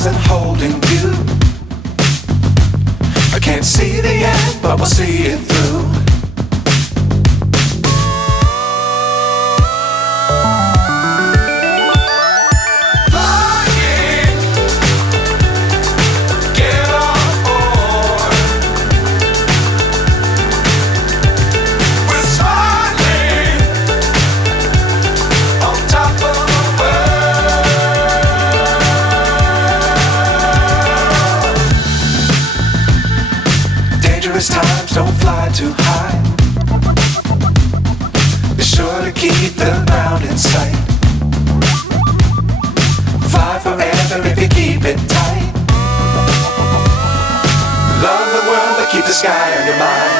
stars and holding you. I can't see the end, but we'll see it through. Times don't fly too high. Be sure to keep the ground in sight. Fly forever if you keep it tight. Love the world but keep the sky on your mind.